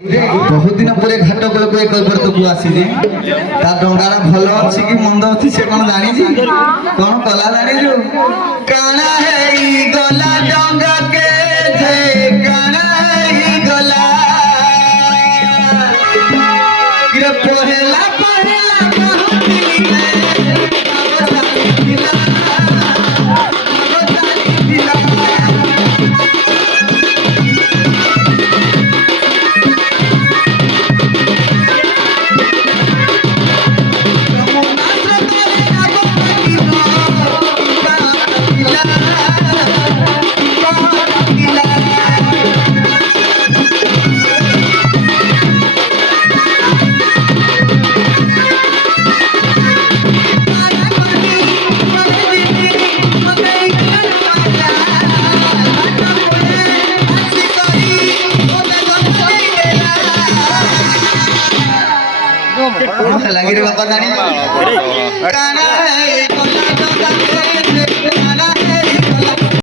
बहुत दिन पर घाट कूल को एक तो आसी डंगार भल अच्छी कि मंद अच्छी से कौन जानी कौन कला जानी काना है गला डंगा के जे काना है गला पहला पहला लगी रे बापा जानी काना है